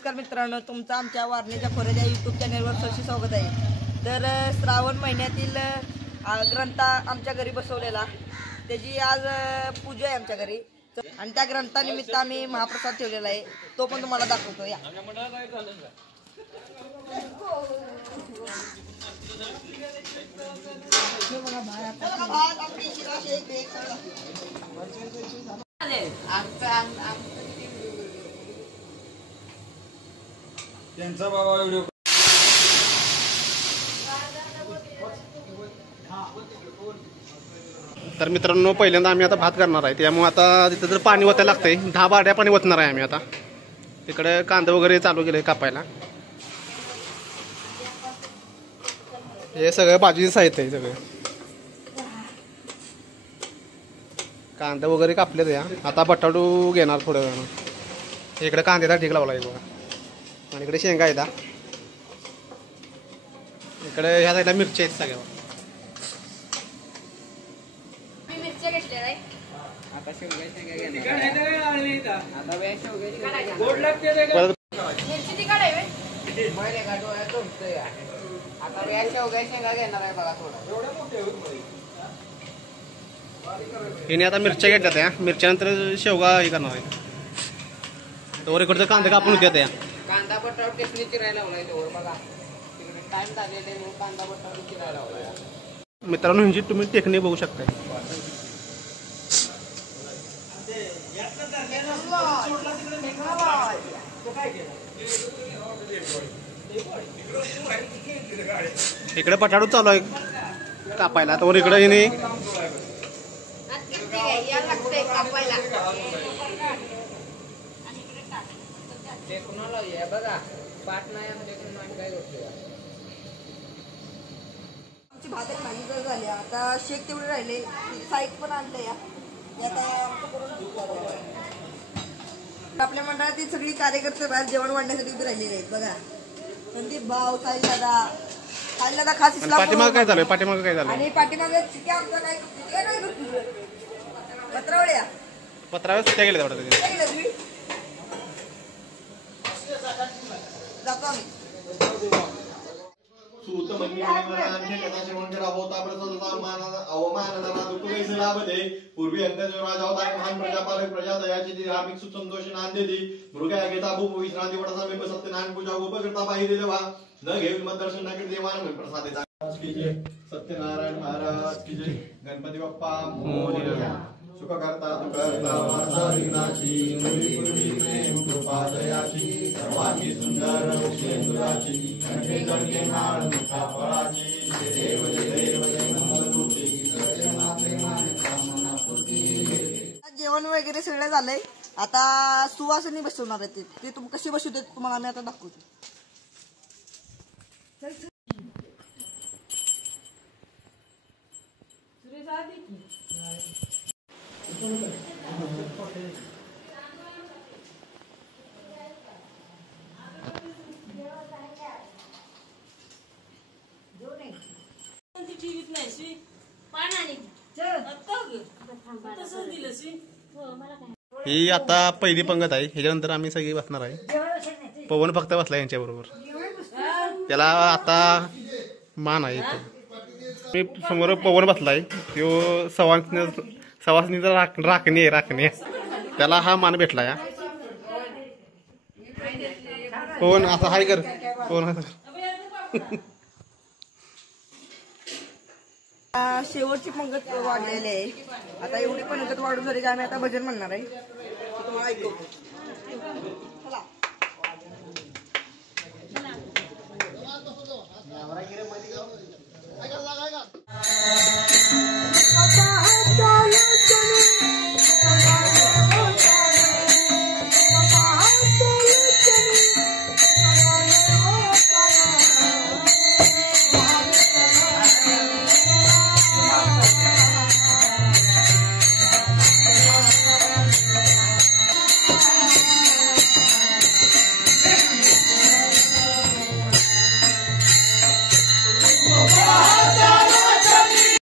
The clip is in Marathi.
नमस्कार मित्रांनो, तुमचं आमच्या वारणेच्या खोऱ्याच्या यूट्यूब चॅनलवर सहर्ष स्वागत आहे। तर श्रावण महिन्यातील ग्रंथ आमच्या घरी बसवलेला, त्याची आज पूजा आहे आमच्या घरी आणि त्या ग्रंथानिमित्त आम्ही महाप्रसाद ठेवलेला आहे, तो पण तुम्हाला दाखवतो या। त्यांचा बाबा व्हिडिओ तर मित्रांनो, पहिल्यांदा आम्ही आता भात करणार आहे, त्यामुळे आता तिथं जर पाणी ओतायला लागतंय, 10 बारड्या पाणी ओतणार आहे आम्ही। आता तिकडे कांदा वगैरे चालू केले कापायला, हे सगळं भाजीचं साहित्य आहे सगळं। कांदा वगैरे कापले त्या, आता बटाटू घेणार थोड्या वेळानं। इकडे कांद्याचा ढीग लावला आहे बघा, आणि इकडे शेंगा आहेत, इकडे ह्या साईडला मिरची आहेत सगळ्या। हिने आता मिरच्या घेतल्या त्या, मिरच्यानंतर शेवगा हे करणार आहे, तर इकडचं कांदा कापून होत्या त्या। कांदा बटाटा टेस्टने चिरायला लावलाय तो बघा, तिकडे टाइम झालेला आहे, कांदा बटाटा चिरायला लावलाय। मित्रांनो, ह्यांची तुम्ही टेक्निक बघू शकता। इकडे बटाटू चालू आहे कापायला, तर इकडे हिने बघा पाठ नाही काय करतोय। आमची भात खाली झाली, आता शेक तेवढे राहिले, साईट पण आणलं या। आपल्या मंडळातील सगळी कार्यकर्ते बाहेर जेवण वाढण्यासाठी उभे राहिलेले आहेत बघा। संदीप भाऊ, साहिल दादा खास इस्लाम पाठीमागं काय झालं, पाठीमागं काय झालं, आणि पाठीमागे आमचं काय पत्रावळ्या पत्रावर सुट्ट्या गेल्या वाटतं जातो आम्ही। पूर्वी अंगराजा होता एक महान प्रजापालक, प्रजा दयाची धार्मिक सुख संतोष नांदेली मृगा घेता भूप विश्रांती वडसा मेंब सत्यनारायण पूजा उपकर्ता पाहिजे देवा न घेऊन मत दर्शन न करते देवान में प्रसाद सत्यनारायण महाराज की जय। गणपती बाप्पा मोरया। सुखकर्ता दुःखहर्ता वार्ता विघ्नाची मुली पूर्वी प्रेम कृपा दयाची सर्वांची सुंदर शेंदुराची कंठे गणके नाळ मुखा फळाची देव देव नमोस्तुते सत्यना प्रेमाने कामना पूर्ती। जेवण वगैरे सगळं झालंय, आता सुवासिनी बसवणार आहे, ते तुम्ही कशी बसवते तुम्हाला आम्ही आता दाखवतो। ही आता पहिली पंगत आहे, ह्याच्यानंतर आम्ही सगळी बसणार आहे। पवन फक्त बसला यांच्याबरोबर, त्याला आता मान आहे। मी समोर पवन बसलाय, तो सवासनीचा राखणी आहे, त्याला हा मान भेटला या। पवन असं हाय कर, पवन शेवटची पंगत वाढलेली आहे, आता एवढी पंगत वाढून झाली की आम्ही आता भजन म्हणणार आहे, तुम्हाला ऐकवतो। चला